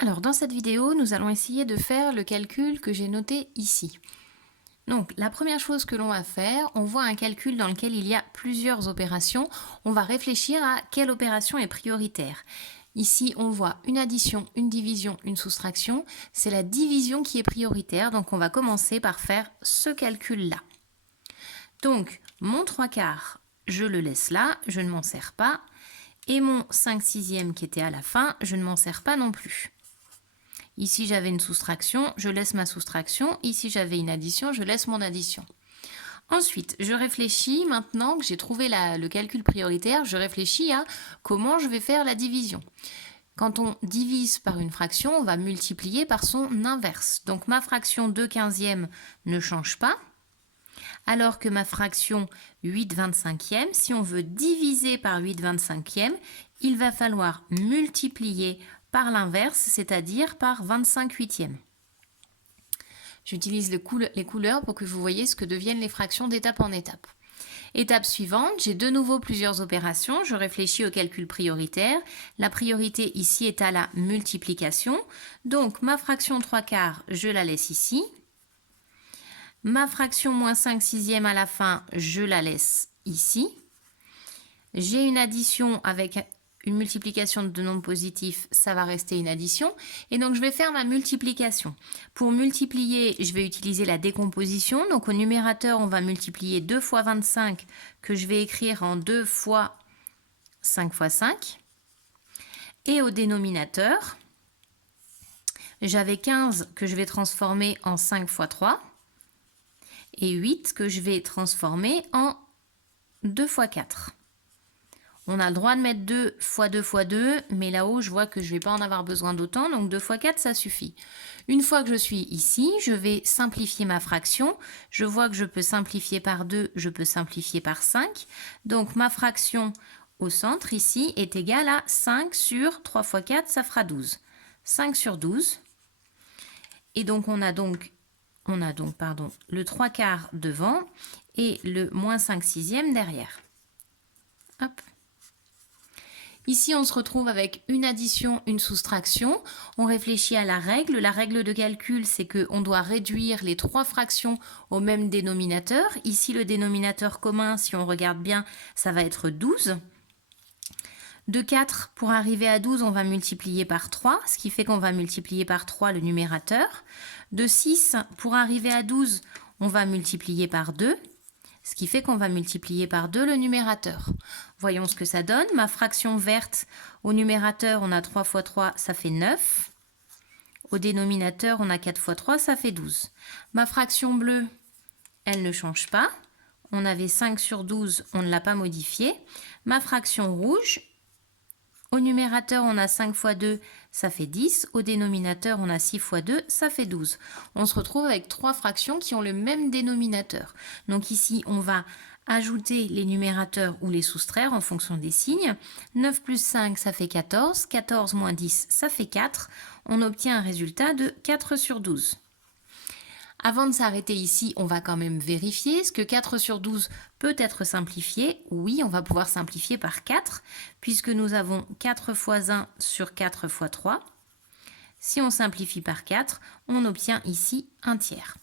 Alors dans cette vidéo, nous allons essayer de faire le calcul que j'ai noté ici. Donc la première chose que l'on va faire, on voit un calcul dans lequel il y a plusieurs opérations. On va réfléchir à quelle opération est prioritaire. Ici, on voit une addition, une division, une soustraction. C'est la division qui est prioritaire, donc on va commencer par faire ce calcul-là. Donc mon 3/4, je le laisse là, je ne m'en sers pas. Et mon 5/6 qui était à la fin, je ne m'en sers pas non plus. Ici, j'avais une soustraction, je laisse ma soustraction. Ici, j'avais une addition, je laisse mon addition. Ensuite, je réfléchis, maintenant que j'ai trouvé le calcul prioritaire, je réfléchis à comment je vais faire la division. Quand on divise par une fraction, on va multiplier par son inverse. Donc ma fraction 2/15 ne change pas, alors que ma fraction 8/25, si on veut diviser par 8/25, il va falloir multiplier par l'inverse, c'est-à-dire par 25/8. J'utilise les couleurs pour que vous voyez ce que deviennent les fractions d'étape en étape. Étape suivante, j'ai de nouveau plusieurs opérations. Je réfléchis au calcul prioritaire. La priorité ici est à la multiplication. Donc ma fraction 3/4, je la laisse ici. Ma fraction moins 5/6 à la fin, je la laisse ici. J'ai une addition avec une multiplication de deux nombres positifs, ça va rester une addition. Et donc, je vais faire ma multiplication. Pour multiplier, je vais utiliser la décomposition. Donc, au numérateur, on va multiplier 2 fois 25, que je vais écrire en 2 fois 5 fois 5. Et au dénominateur, j'avais 15 que je vais transformer en 5 fois 3. Et 8 que je vais transformer en 2 fois 4. On a le droit de mettre 2 fois 2 fois 2, mais là-haut, je vois que je ne vais pas en avoir besoin d'autant, donc 2 fois 4, ça suffit. Une fois que je suis ici, je vais simplifier ma fraction. Je vois que je peux simplifier par 2, je peux simplifier par 5. Donc ma fraction au centre, ici, est égale à 5 sur 3 fois 4, ça fera 12. 5 sur 12. Et donc, on a donc le 3/4 devant et le moins 5/6 derrière. Hop. Ici, on se retrouve avec une addition, une soustraction. On réfléchit à la règle. La règle de calcul, c'est qu'on doit réduire les trois fractions au même dénominateur. Ici, le dénominateur commun, si on regarde bien, ça va être 12. De 4, pour arriver à 12, on va multiplier par 3, ce qui fait qu'on va multiplier par 3 le numérateur. De 6, pour arriver à 12, on va multiplier par 2. Ce qui fait qu'on va multiplier par 2 le numérateur. Voyons ce que ça donne. Ma fraction verte, au numérateur, on a 3 fois 3, ça fait 9. Au dénominateur, on a 4 fois 3, ça fait 12. Ma fraction bleue, elle ne change pas. On avait 5 sur 12, on ne l'a pas modifiée. Ma fraction rouge, au numérateur, on a 5 fois 2, ça fait 10. Au dénominateur, on a 6 fois 2, ça fait 12. On se retrouve avec trois fractions qui ont le même dénominateur. Donc ici, on va ajouter les numérateurs ou les soustraire en fonction des signes. 9 plus 5, ça fait 14. 14 moins 10, ça fait 4. On obtient un résultat de 4 sur 12. Avant de s'arrêter ici, on va quand même vérifier. Est-ce que 4 sur 12 peut être simplifié? Oui, on va pouvoir simplifier par 4, puisque nous avons 4 fois 1 sur 4 fois 3. Si on simplifie par 4, on obtient ici un tiers.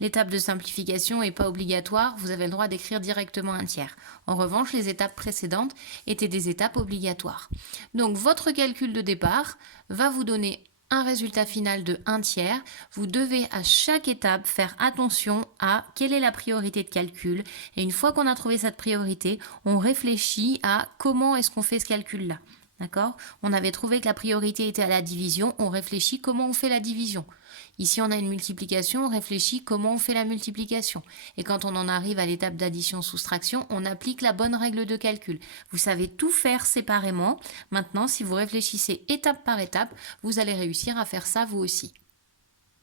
L'étape de simplification n'est pas obligatoire, vous avez le droit d'écrire directement un tiers. En revanche, les étapes précédentes étaient des étapes obligatoires. Donc votre calcul de départ va vous donner un résultat final de 1 tiers. Vous devez à chaque étape faire attention à quelle est la priorité de calcul. Et une fois qu'on a trouvé cette priorité, on réfléchit à comment est-ce qu'on fait ce calcul-là. D'accord? On avait trouvé que la priorité était à la division, on réfléchit comment on fait la division. Ici, on a une multiplication, on réfléchit comment on fait la multiplication. Et quand on en arrive à l'étape d'addition-soustraction, on applique la bonne règle de calcul. Vous savez tout faire séparément. Maintenant, si vous réfléchissez étape par étape, vous allez réussir à faire ça vous aussi.